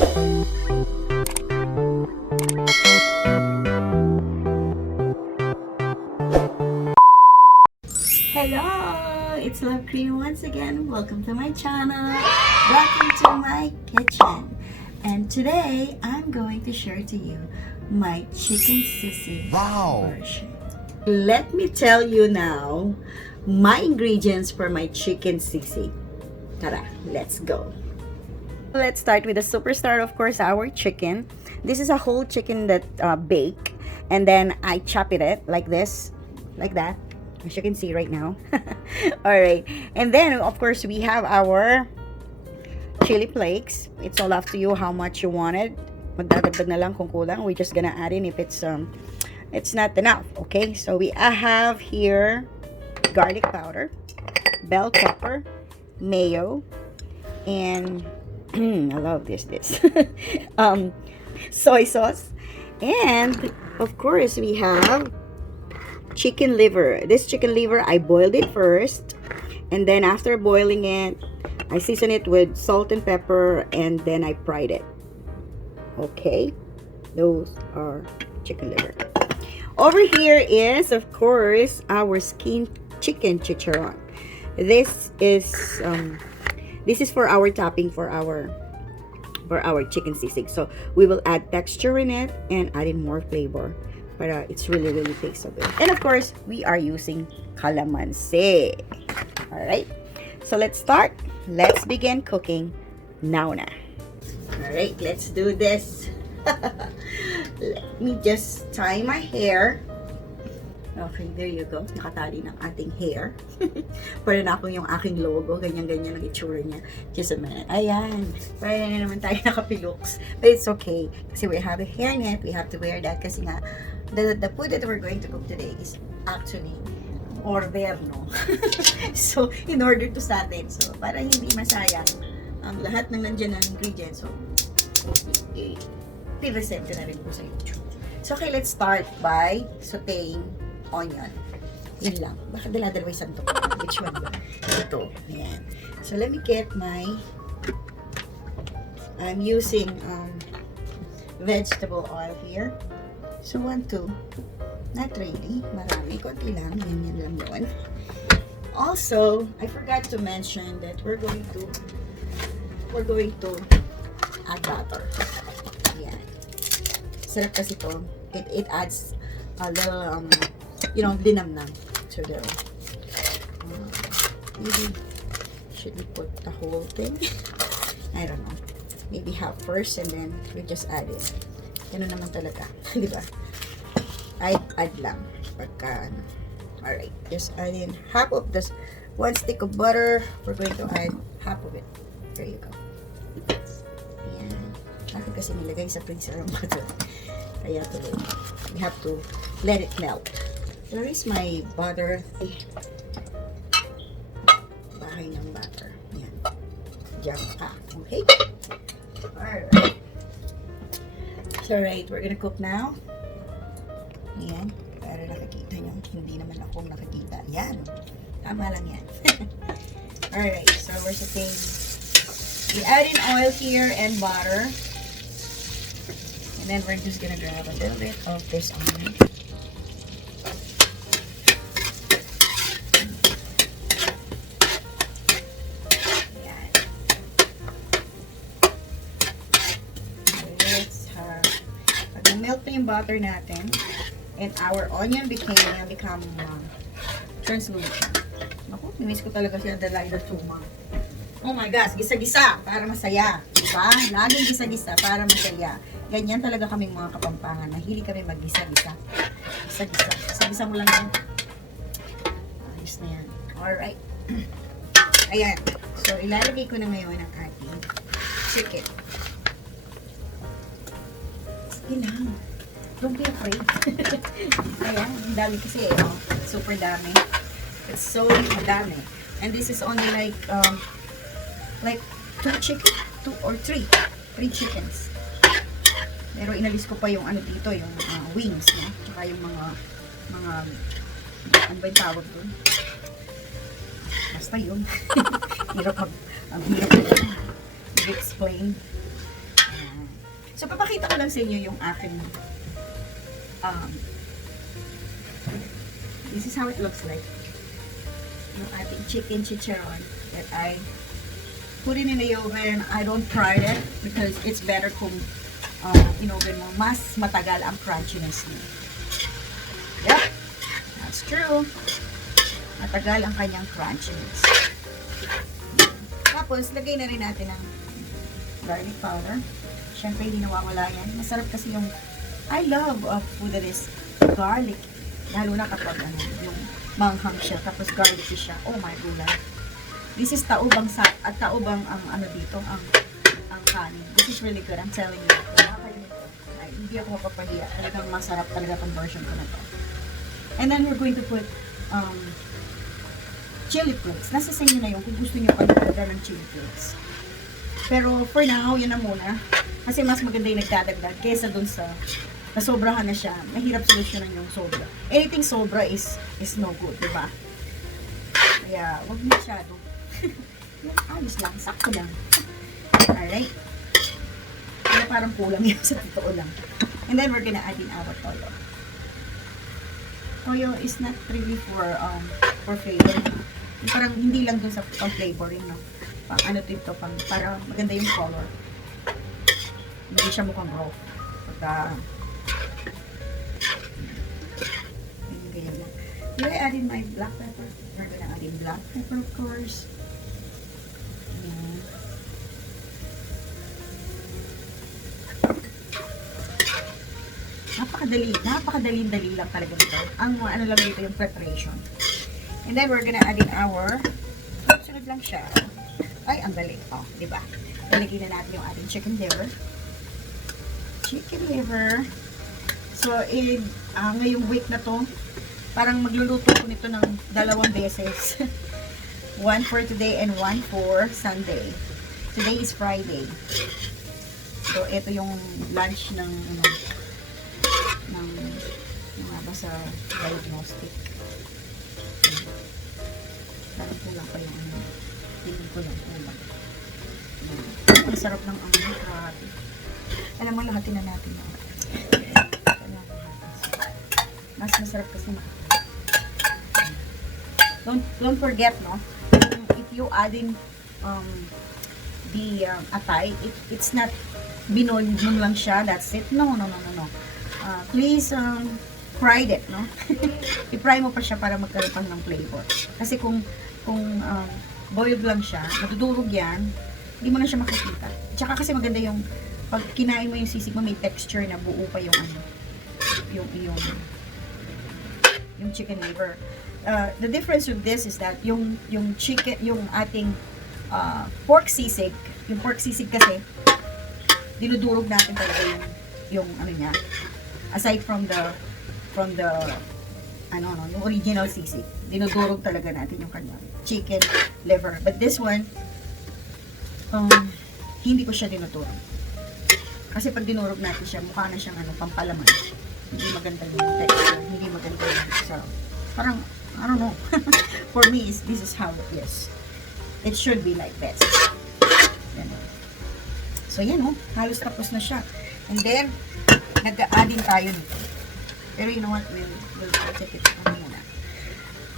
Hello! It's Love Krina once again. Welcome to my channel. Welcome to my kitchen. And today, I'm going to share to you my chicken sisig version. Let me tell you now my ingredients for my chicken sisig. Tara, let's go. Let's start with the superstar, of course, our chicken. This is a whole chicken that baked, and then I chop it like this, like that, as you can see right now. All right, and then of course we have our chili flakes. It's all up to you how much you wanted. Magdadagdag na lang kung kulang. We're just gonna add in if it's not enough. Okay, so we have here garlic powder, bell pepper, mayo, and I love this soy sauce, and of course we have chicken liver. This chicken liver, I boiled it first, and then after boiling it, I seasoned it with salt and pepper, and then I fried it. Okay, those are chicken liver. Over here is, of course, our skin chicken chicharron. This is for our topping for our chicken sisig. So we will add texture in it and add in more flavor. But it's really tastes so good. And of course, we are using calamansi. All right. So let's start. Let's begin cooking now na. All right, let's do this. Let me just tie my hair. Okay, there you go. Nakatali ng ating hair. Para na akong yung aking logo. Ganyan-ganyan ang itsura niya. Just a minute. Ayan. Para na naman tayo nakapiloks. But it's okay. Kasi we have a hairnet. We have to wear that. Kasi nga, the food that we're going to cook today is actually order, no? So, in order to sa atin. So, para hindi masayang ang lahat ng nandiyan ng ingredients. So, i-resente na rin po sa YouTube. So, okay, let's start by sauteing onion. Yan lang. Baka dala-dalaway santo. Which one ba? Ito. Ayan. So, let me get my I'm using vegetable oil here. So, 1, 2. Not really. Marami. Konti lang. Yan lang yun. Also, I forgot to mention that we're going to add butter. Yan. Sarap kasi ito. It adds a little, linamnam to the, maybe, should we put the whole thing? I don't know. Maybe half first and then we just add it. Ganun naman talaga. Di ba? Add lang. Pagka, alright. Just add in half of this, 1 stick of butter. We're going to add half of it. There you go. Ayan. Bakit kasi nilagay sa freezer ang butter? Kaya tuloy. We have to let it melt. Where is my butter? Bahay ng butter. Ayan. Diyan ka. Okay? Alright. So, alright. We're gonna cook now. Ayan. Para nakikita nyo. Hindi naman ako nakikita. Ayan. Tama lang yan. Alright. So, we're sauteing. We add in oil here and butter. And then we're just gonna grab a little bit of this onion. Ayan. Let's have, pag melt na yung butter natin, and our onion become translucent. Naku, nimiss ko talaga siya the lighter tumang. Oh my gosh, gisa-gisa para masaya. Diba? Laging gisa-gisa para masaya. Ganyan talaga kaming mga Kapampangan. Mahilig kami mag-gisa-gisa. Gisa-gisa. Gisa-gisa mo lang yan. Ayos na yan. Alright. Ayan. So, ilalagay ko na ngayon ang ating chicken. Sige lang. Don't be afraid. Ayan. Ang dami kasi eh. Oh. Super dami. It's so dami. And this is only like 2 chicken, 2 or 3 chickens. Pero inalis ko pa yung ano dito, yung wings, no? Tsaka yung mga ano ba yung tawag doon? Basta yun. Hirap mag-explain. So, papakita ko lang sa inyo yung aking, this is how it looks like. Yung ating chicken chicharron that I put it in the oven. I don't fry it because it's better kung in-oven mo. Mas matagal ang crunchiness niya. Yep, that's true. Matagal ang kanyang crunchiness. Tapos, lagay na rin natin ang garlic powder. Siyempre, hindi nawawala yan. Masarap kasi yung, I love food that is garlic. Lalo na kapag yung manghang siya, tapos garlicky siya. Oh my gulay. This is taubang at taubang ang dito, ang kanin. This is really good. I'm telling you. Ay, hindi ako mapapahiya. Talagang masarap talaga ang version ko na to. And then we're going to put chili flakes. Nasa sa inyo na yun kung gusto nyo pa ng chili flakes. Pero for now, yun na muna. Kasi mas maganda yung nagdadagdag kaysa dun sa nasobrahan na siya. Mahirap solusyonan yung sobra. Anything sobra is no good, diba? Kaya, wag masyado. Ayos lang, sakto lang. Alright. Kaya parang kulang yun sa totoo lang. And then we're gonna add in our toyo. Toyo is not really for flavor. Parang hindi lang dun sa pang-flavoring, no? Pang ano dito, para maganda yung color. Hindi siya mukhang raw. Pagka ganyan lang. Do I add in my black pepper? We're gonna add in black pepper, of course. Napakadali lang talaga nito. Ang ano lang dito yung preparation. And then we're gonna add in our, sunod lang siya. Ay, ang dali. Oh, di ba? Lalagyan na natin yung ating chicken liver. Chicken liver. So, ngayong week na to, parang magluluto ko nito ng 2 beses. One for today and one for Sunday. Today is Friday. So, ito yung lunch ng sa diagnostic. Parang kulang pa yung tingin ko lang kulang. Ang sarap ng grabe. Alam mo, lahatin na natin yun. Mas masarap kasi don't forget, no? If you add in the atay, it's not binon lang siya, that's it. No. Please fry it, no? I-fry mo pa siya para magkaroon pang ng flavor. Kasi kung boiled lang siya, matudurog yan, hindi mo na siya makikita. Tsaka kasi maganda yung pag kinain mo yung sisig mo, may texture na buo pa yung yung chicken liver. The difference with this is that yung chicken, yung ating pork sisig, yung pork sisig kasi dinudurog natin talaga yung ano niya, aside from the yung original sisig, dinudurog talaga natin yung kanya chicken liver. But this one, hindi ko siya dinudurog. Kasi pag dinurog natin siya, mukha na siyang pampalaman. Hindi maganda yung texture, hindi maganda yung so, parang, I don't know. For me, this is how it is. It should be like this. So, yan halos tapos na siya. And then, nag-a-add tayo nito. Pero you know what, we'll check it muna.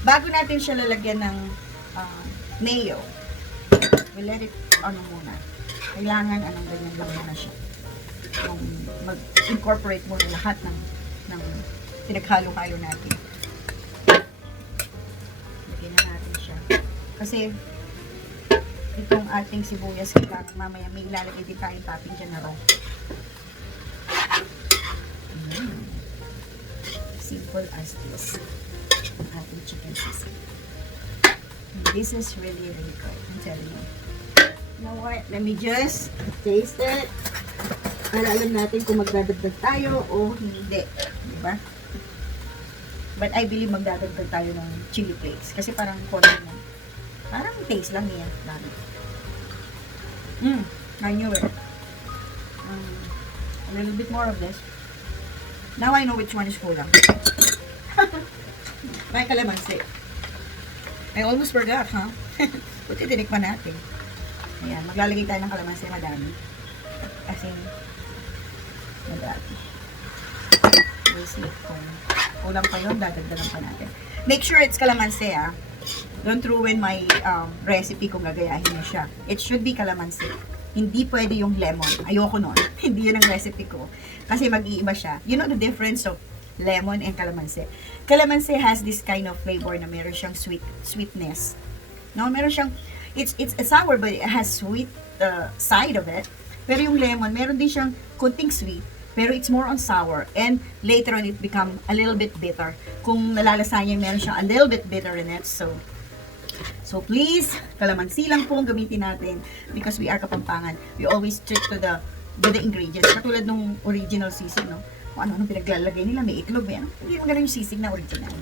Bago natin siya lalagyan ng mayo, we'll let it, muna. Kailangan, ganyan lang muna siya. Yung mag-incorporate mo lahat ng pinaghalo-halo natin. Lagyan na natin siya. Kasi, itong ating sibuyas, kailangan mamaya may ilalagay din tayong topping dyan na raw. Simple as this. Ating chicken sisig. This is really, really good. I'm telling you. You know what? Let me just taste it. Para alam natin kung magdadagdag tayo o hindi. Diba? But I believe magdadagdag tayo ng chili flakes. Kasi parang konti na. Parang taste lang yan. I knew it. A little bit more of this. Now I know which one is kulang. May kalamansi. I almost forgot, huh? Buti tinikman natin. Ayan, maglalagay tayo ng kalamansi madami. Kasi We'll see kung kulang pa yun, dadagdagan pa natin. Make sure it's calamansi, ah. Don't ruin my recipe kung gagayahin mo siya. It should be calamansi. Hindi pwede yung lemon. Ayoko nun. Hindi yun ang recipe ko. Kasi mag-iiba siya. You know the difference of lemon and calamansi. Calamansi has this kind of flavor na meron siyang sweetness. No, meron siyang, it's sour but it has sweet side of it. Pero yung lemon, meron din siyang kunting sweet. Pero it's more on sour. And later on, it become a little bit bitter. Kung nalalasahan niya, meron siyang a little bit bitter in it. So please, calamansi lang po ang gamitin natin because we are Kapampangan. We always stick to the ingredients. Katulad nung original sisig, no? Kung ano pinaglalagay nila, may itlog, may ano. Hindi mo ganun yung sisig na original.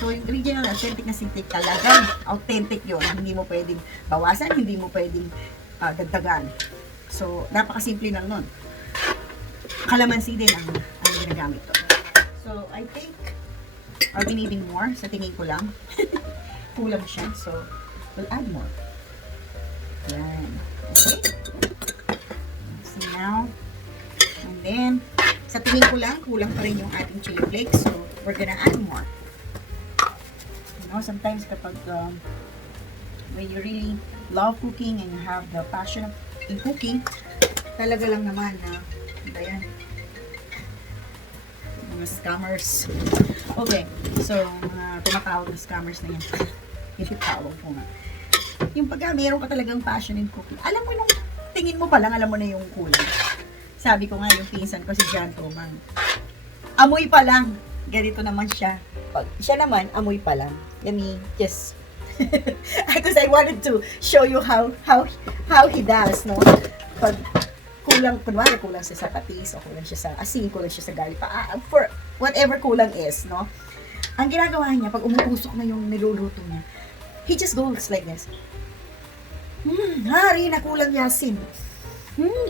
So, yung original, authentic na sisig, talagang authentic yun. Hindi mo pwedeng bawasan, hindi mo pwedeng dagdagan. So, napakasimple lang nun. Kalamansi din ang ginagamit to. So, I think I'll be needing more. Sa tingin ko lang. Kulang siya. So, we'll add more. Yan. Okay. See now. And then, sa tingin ko lang, kulang pa rin yung ating chili flakes. So, we're gonna add more. You know, sometimes kapag when you really love cooking and you have the passion in cooking, talaga lang naman na ayan, mga scammers. Okay, so mga tumatawag na scammers na yan. Ititawag ko nga. Yung pagka meron ka talagang passion in cooking, alam mo nung tingin mo pa lang, alam mo na yung kulang. Sabi ko nga yung pinsan ko si John Tomang, amoy pa lang, ganito naman siya. Pag siya naman, amoy pa lang. I mean, just because I wanted to show you how he does, no? Pag kunwari kulang siya sa patis, o kulang siya sa asin, kulang siya sa garlic, for whatever kulang is, no? Ang ginagawa niya, pag umuusok na yung niluluto niya, he just goes like this. Rina, kulang niya asin.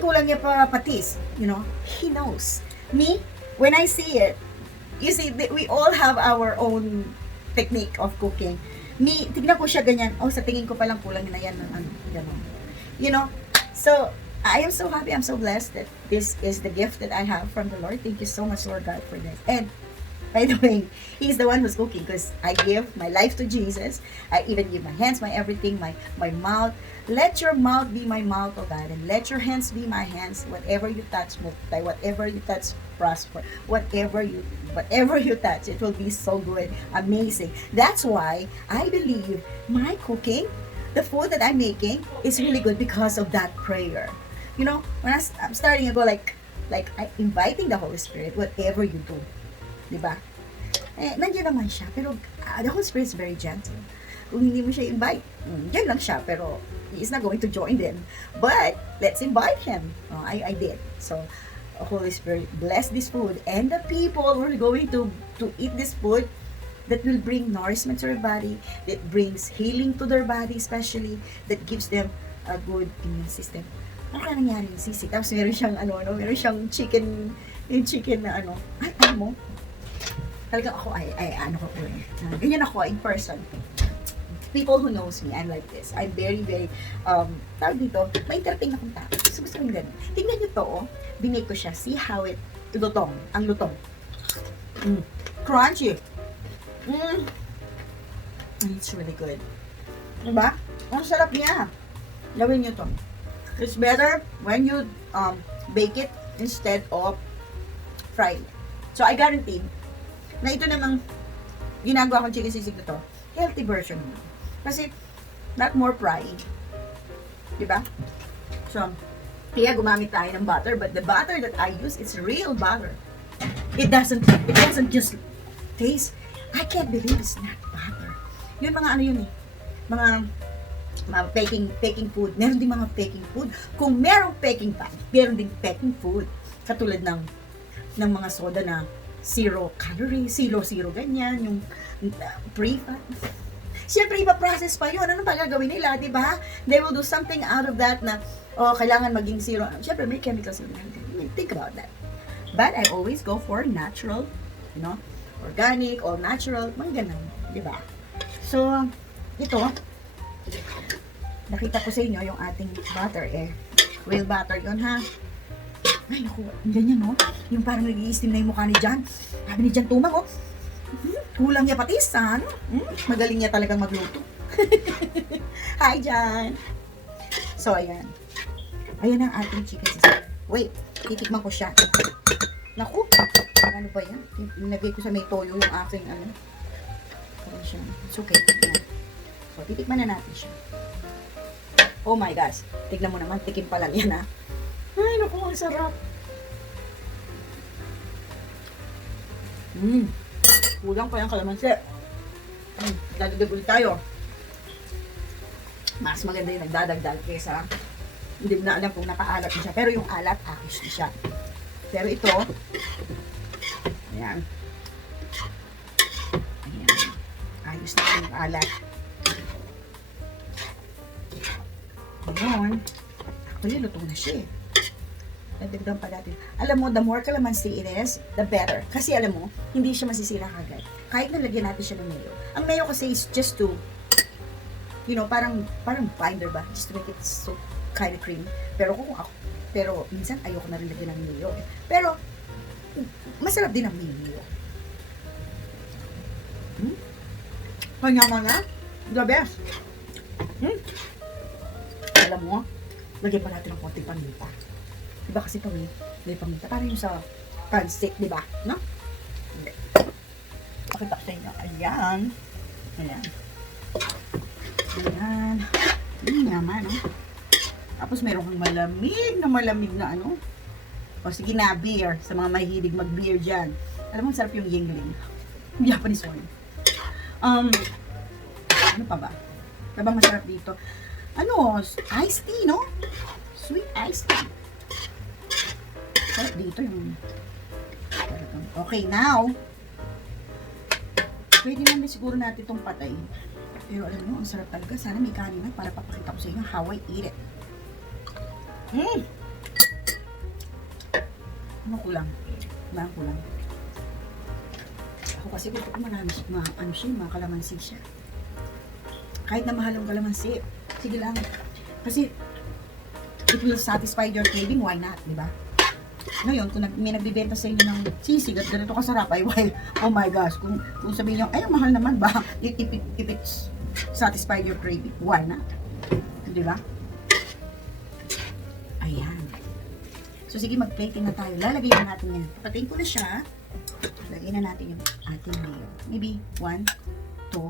Kulang niya pa patis. You know, he knows. Me, when I see it, you see, we all have our own technique of cooking. Me, tignan ko siya ganyan, sa tingin ko palang kulang na yan, gano'n. You know, so, I am so happy, I'm so blessed that this is the gift that I have from the Lord. Thank you so much, Lord God, for this. And, by the way, He's the one who's cooking because I give my life to Jesus. I even give my hands, my everything, my mouth. Let your mouth be my mouth, oh God, and let your hands be my hands. Whatever you touch, multiply. Whatever you touch, prosper. Whatever you touch, it will be so good, amazing. That's why I believe my cooking, the food that I'm making, is really good because of that prayer. You know, when I'm starting to go like I'm inviting the Holy Spirit, whatever you do. Diba? Nandiyan naman siya, pero the Holy Spirit is very gentle. Kung hindi mo siya invite, dyan lang siya, pero He is not going to join them. But, let's invite Him. I did. So, Holy Spirit, bless this food, and the people who are going to eat this food, that will bring nourishment to their body, that brings healing to their body, especially, that gives them a good immune system. Ano kaya nangyari yung sisig? Tapos meron siyang meron siyang chicken na mo? Talagang ako ganyan ako in person. People who knows me, I'm like this. I'm very, very, tawag dito, ma-entertain akong tao. So, gusto kong ganun. Tingnan nyo to, binake ko siya. See how it, ang lutong. Crunchy. It's really good. Diba? Ang sarap niya. Gawin nyo to. It's better when you bake it instead of fry it. So, I guarantee na ito namang ginagawa kong chicken sisig na to, healthy version naman. Kasi, not more frying. Diba? So, kaya gumamit tayo ng butter, but the butter that I use is real butter. It doesn't just taste, I can't believe it's not butter. Yun mga yun eh. Mga baking food. Meron din mga baking food. Kung merong baking pan, meron din baking food. Katulad ng mga soda na 0 calorie, 0 ganyan, yung pre-fat. Siyempre, ipa-process pa yun. Ano pa gagawin nila, di ba? They will do something out of that na, kailangan maging 0. Siyempre, may chemicals yun. Think about that. But I always go for natural, organic, all natural, mga ganun, di ba? So, ito, nakita ko sa inyo yung ating butter, real butter yun, ha? Ay, naku, ganyan, no? Yung parang nag-i-steam na yung mukha ni Jan. Sabi ni Jan Tumang, oh. Kulang niya patis, ano? Magaling niya talagang magluto. Hi, Jan! So, ayan. Ayan ang ating chicken sizzle. Wait, titikman ko siya. Naku, ano ba yan? Nilagay ko sa may toyo yung aking, ano. Parang siya. It's okay. Ayan. So, titikman na natin siya. Oh my gosh. Tignan mo naman, tikim pa lang yan, ha? Ay, naku, ang sarap. Kulang pa yung kalamansi. Dadagdag ulit tayo. Mas maganda yung nagdadagdag kesa hindi na alam kung nakaalat na siya. Pero yung alat, ayos na siya. Pero ito, ayan. Ayan. Ayos na yung alat. Ngayon, actually, luto na siya eh. Nagdagdag pa natin. Alam mo, the more calamansi it is, the better. Kasi alam mo, hindi siya masisira kagad. Kahit nalagyan natin siya ng mayo. Ang mayo kasi is just to, you know, parang binder ba? Just to make it so kind of creamy. Pero minsan ayoko na rin lagyan ng mayo. Pero, masarap din ang mayo. Kanya mo na, the best. Alam mo, lagyan pa natin ng konting paminta. Diba kasi may paminta. Parang yung sa pancit, diba? No? Hindi. Pakita ko sa inyo. Ayan. Ayan. Ayan. Naman, no? Tapos meron kang malamig na ano. O sige na, beer. Sa mga mahilig mag-beer dyan. Alam mo, sarap yung yingling. Japanese wine. Ano pa ba? Diba masarap dito? Ano? Iced tea, no? Sweet iced tea. Sarap dito yung... Okay, now, pwede naman siguro natin itong patay. Pero alam nyo, ang sarap talaga. Sana may kanin na para papakita ko sa inyo how I eat it. Ano kulang? Ano kulang? Ako kasi gusto ko marami mga kalamansi siya. Kahit na mahal ang kalamansi, sige lang. Kasi, it will satisfy your craving, why not, di ba? Ngayon, kung may nagbibenta sa inyo ng sisig at ganito kasarap, ay why, oh my gosh, kung sabihin nyo, ay, mahal naman ba? If it's satisfy your craving, why not? Di ba? Ayan. So, sige, mag-plating na tayo. Lalagay na natin yan. Patayin ko na siya. Lagay na natin yung ating mayo. Maybe 1, 2,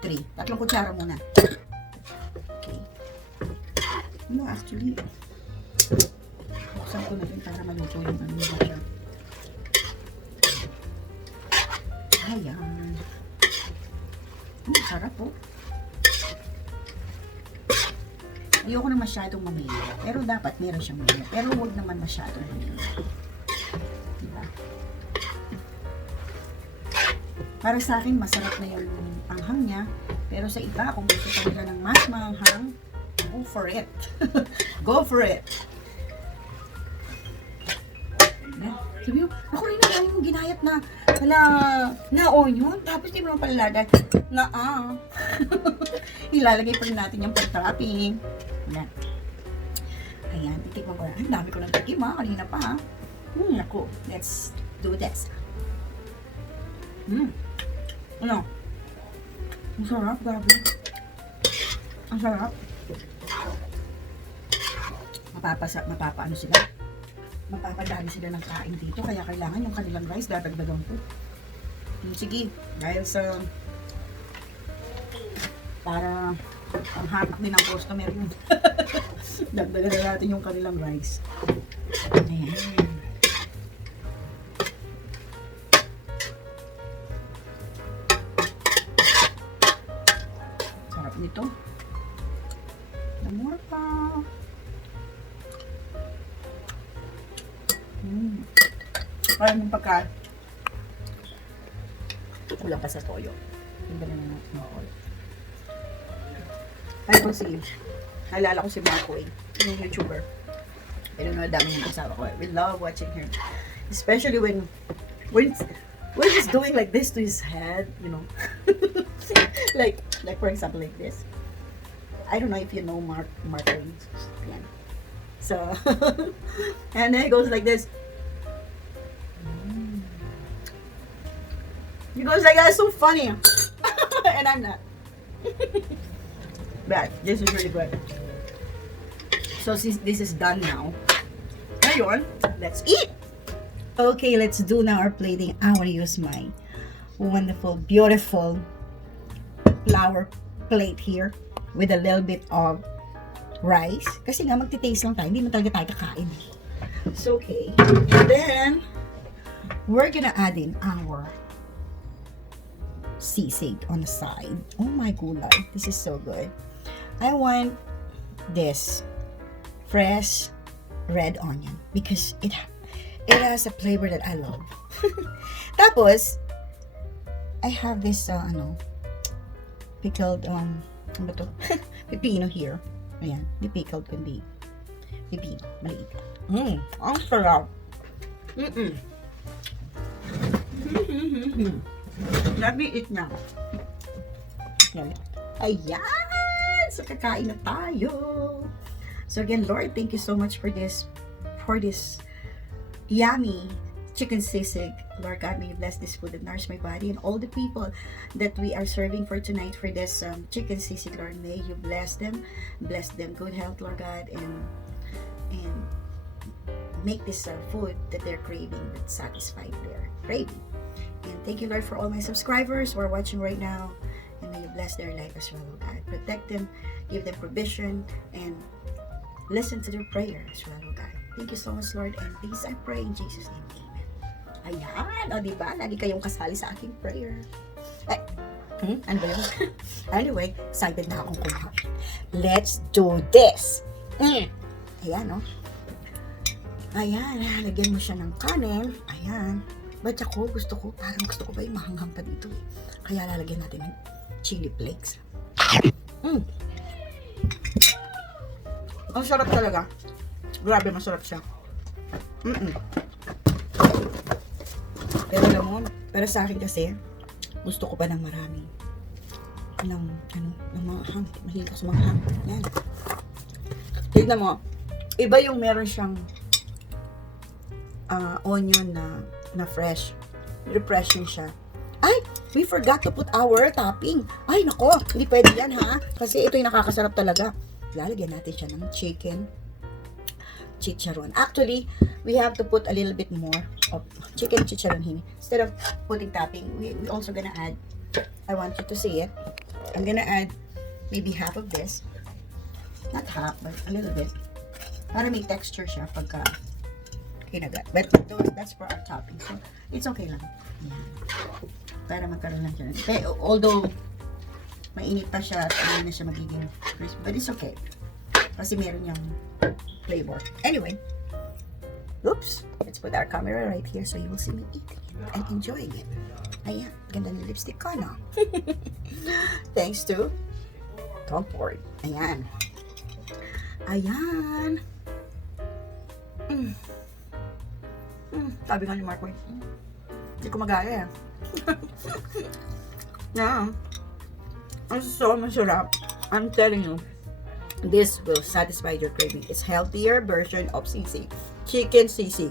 3. 3 kutsara muna. Okay. No, actually, buksan ko na rin para maluto yung ano nila siya. Ayan. Sarap po. Ayoko na masyadong mamili. Pero dapat meron siyang mamili. Pero huwag naman masyadong mamili. Diba? Para sa akin, masarap na yung anghang niya. Pero sa iba, kung gusto pa nila ng mas maanghang, go for it. Go for it. Sabi mo, ako rin na yung ginayat na onion. Tapos di mo naman palalagay na ilalagay pa rin natin yung pag-topping. Ayan. Ayan, titikman ko na. Ang dami ko ng tikim kanina pa Naku, let's do this. Ano? Ang sarap, grabe. Ang sarap. Mapapaano sila. Mapapadali sila ng kain dito. Kaya kailangan yung kanilang rice dadagdagan ko. Sige, dahil sa para ang hatak din ng customer yun. Dagdagan na natin yung kanilang rice. Ayan. Sarap nito. Namura pa. Parang yung pagka kulang pa sa toyo. Yung ganun na natin yung oil. Ay ko si naalala ko si Marco yung YouTuber. Pero na dami yung asawa ko. We love watching him. Especially when he's doing like this to his head, you know. like for example like this. I don't know if you know Marco. Yan. So, and then it goes like this. It goes like that. It's so funny. And I'm not. But this is really good. So since this is done now, ngayon, let's eat. Okay, let's do now our plating. I want to use my wonderful, beautiful flour plate here with a little bit of rice. Kasi nga, magtitaste lang tayo. Hindi mo talaga tayo kakain. So, okay. And then, we're gonna add in our sisig on the side. Oh my gulay. This is so good. I want this fresh red onion because it has a flavor that I love. Tapos, I have this, pickled, ano ba to? Pipino here. Ayan, di pickled kundi pipino, maliit. Ang sarap. Let me eat now. Ayan! So, kakain na tayo. So, again, Lord, thank you so much for this yummy chicken sisig. Lord God, may you bless this food and nourish my body and all the people that we are serving for tonight for this chicken sisig, Lord. May you bless them good health, Lord God, and make this food that they're craving, that satisfy their craving. And thank you, Lord, for all my subscribers who are watching right now, and may you bless their life as well, Lord God. Protect them, give them provision, and listen to their prayer as well, Lord God. Thank you so much, Lord, and please I pray in Jesus' name. Ayan, o diba? Lagi kayong kasali sa aking prayer. Ay, ano ba yun? Anyway, excited na akong kumain. Let's do this! Ayan, o. Ayan, lagyan mo siya ng kanin. Ayan. Ba't ako, gusto ko ba yung mahanghang pa dito eh. Kaya lalagyan natin ng chili flakes. Ang sarap talaga. Grabe, masarap siya. Pero alam mo, para sa akin kasi, gusto ko pa ng marami. Ng mga hang. Mahilig ako sa mga hang. Yan. Tignan mo, iba yung meron siyang onion na fresh. Refreshing siya. Ay, we forgot to put our topping. Ay, nako, hindi pwede yan ha. Kasi ito yung nakakasarap talaga. Lalagyan natin siya ng chicken chicharon. Actually, we have to put a little bit more of chicken chicharon here. Instead of putting topping, we also gonna add, I want you to see it, I'm gonna add maybe half of this. Not half, but a little bit. Para may texture siya pagka kinagat. But that's for our topping. So, it's okay lang. Yan. Para magkaroon lang siya. Pero, although, mainit pa siya at hindi na siya magiging crispy. But it's okay. Kasi meron yung flavor. Anyway, oops, let's put our camera right here so you will see me eating it and enjoying it. Ayan, ganda ng lipstick ko, no? Thanks to Tom Ford. Ayan. Ayan. Sabi nga ni Marco, hindi ko magaya. Yeah. It's so masarap. I'm telling you. This will satisfy your craving. It's healthier version of sisig. Chicken sisig.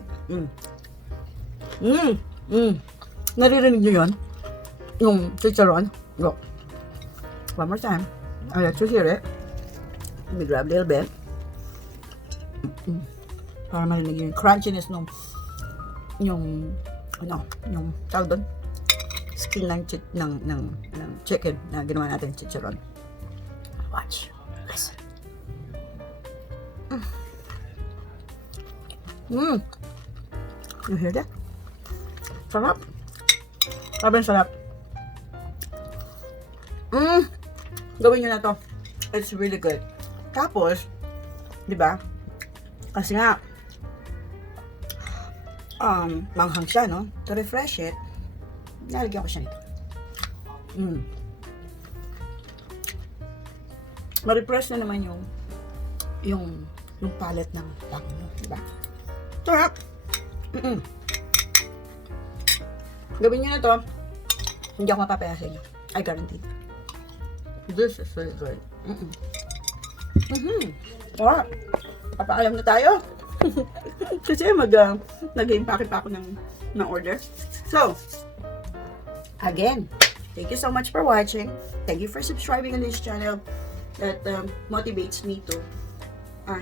Naririnig nyo yun? Yung chicharon. Go. One more time. I'll let you hear it. Let me grab a little bit. Para marinig yung crunchiness nung yung tawag doon? Skin ng chicken na ginawa natin chicharon. Watch. Listen. You hear that? Sarap. Sabi sarap. Gawin nyo na to. It's really good. Tapos, di ba? Kasi nga, manghang siya, no? To refresh it, nalagyan ko siya nito. Ma-refresh na naman yung palette ng bango mo, diba? Sarap! Gawin nyo na to. Hindi ako mapapayasin. I guarantee. This is really good. Sarap! papaalam na tayo. Kasi nag-impake pa ako ng order. So, again, thank you so much for watching. Thank you for subscribing on this channel. That motivates me to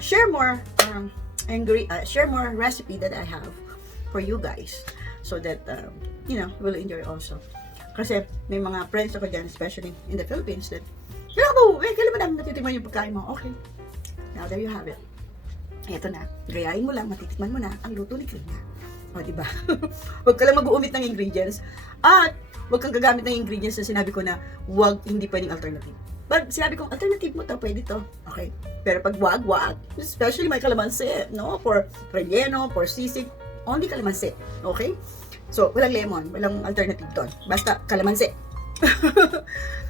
share more share more recipe that I have for you guys, so that will enjoy also. Kasi may mga friends ako dyan, especially in the Philippines, that kailan ba namin natitikman yung pagkain mo? Okay, now there you have it. Eto na, gayahin mo lang, matitikman mo na ang luto ni Krina. O, diba? Huwag ka lang mag-uumit ng ingredients, at huwag kang gagamit ng ingredients na sinabi ko na hindi pwedeng alternative. Pag sinabi kong alternative mo to, pwede to. Okay. Pero pag wag, especially may kalamansi, no? For relleno, for sisig, only kalamansi. Okay? So, walang lemon, walang alternative doon. Basta kalamansi.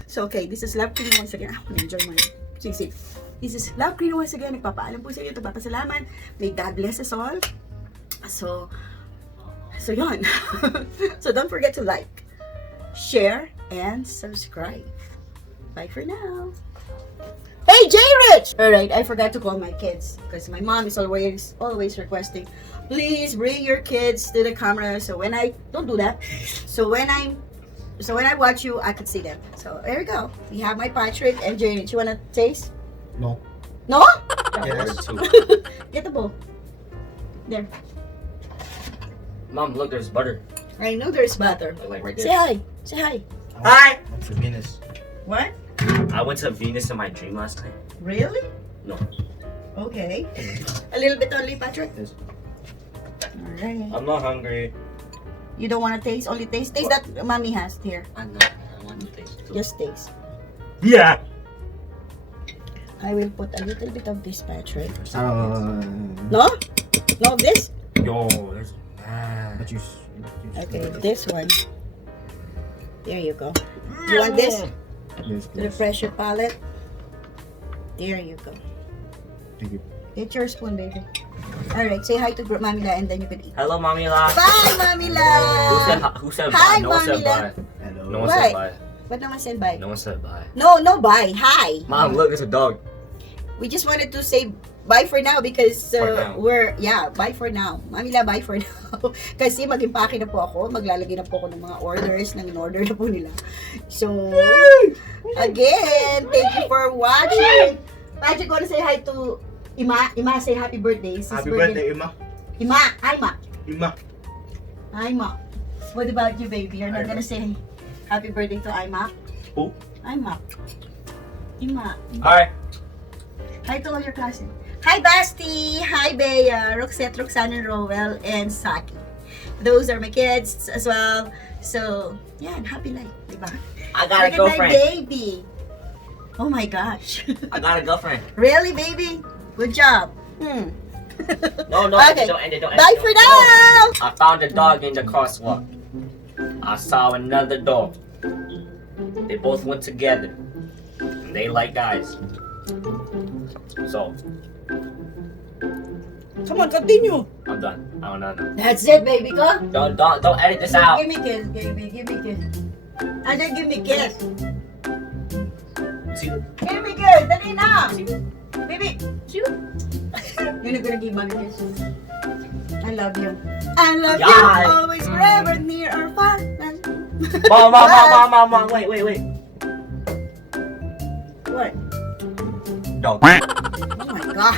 So, okay. This is Love Krina once again. Enjoy my sisig. This is Love Krina once again. Nagpapaalam po sa inyo. Nagpapasalamat. May God bless us all. So yun. So, don't forget to like, share, and subscribe. Bye for now. Hey, J-Rich! Alright, I forgot to call my kids because my mom is always requesting, please bring your kids to the camera. So when I don't do that, so when I watch you, I could see them. So there we go. We have my Patrick and J-Rich. You wanna taste? No. No? Yes. Get the bowl. There. Mom, look, there's butter. I know there's butter. Like right Say there. hi. Say hi. Hi! What's for Venus? What? I went to Venus in my dream last night. Really? No. Okay. A little bit only, Patrick. Yes. Alright. I'm not hungry. You don't want to taste? Only taste? Taste that mommy has here. I know. I want to taste too. Just taste. Yeah! I will put a little bit of this, Patrick. No. No? No, this? Yo, there's mad. But you Okay, this one. There you go. You want this? Yes, To refresh your palate? There you go. Thank you. Get your spoon, baby. Alright, say hi to Mommy La and then you can eat. Hello, Mommy La. Bye, Mommy La! Who said Hi, bye? No one said Mommy La. bye. Hello. No one Why? said bye. Ba't naman said bye? No one said bye. No, bye. Hi. Mom, look, it's a dog. We just wanted to say bye for now because For now. bye for now. Mami La, bye for now. Kasi mag-impake na po ako. Maglalagay na po ako ng mga orders ng in-order na po nila. So, again, thank you for watching. Patrick, wanna say hi to Ima? Ima, say happy birthday. It's his Happy birthday, Ima. Ima, Ima. Ima. Ima. What about you, baby? You're not gonna say happy birthday to Ima? Who? Ima. Ima. Alright. Hi to all your cousins. Hi, Basti! Hi, Bea, Roxette, Roxane, and Rowell, and Saki. Those are my kids as well. So, yeah, happy life, diba? I got a Look at girlfriend. my baby. Oh my gosh. I got a girlfriend. Really, baby? Good job. No, Okay. don't end it, don't end it. Bye for now! I found a dog in the crosswalk. I saw another dog. They both went together. And they like guys. So, Come on, continue. I'm done. I don't know. That's it, baby. Go. Don't edit this out. Give me kiss, baby. Give me kiss. And then give me kiss. See? Give me kiss. Dali na. Baby. You're not gonna give mommy kiss. I love you. I love you. God. Always, forever, near or far. Mom, wait. What? Dog. Oh my god.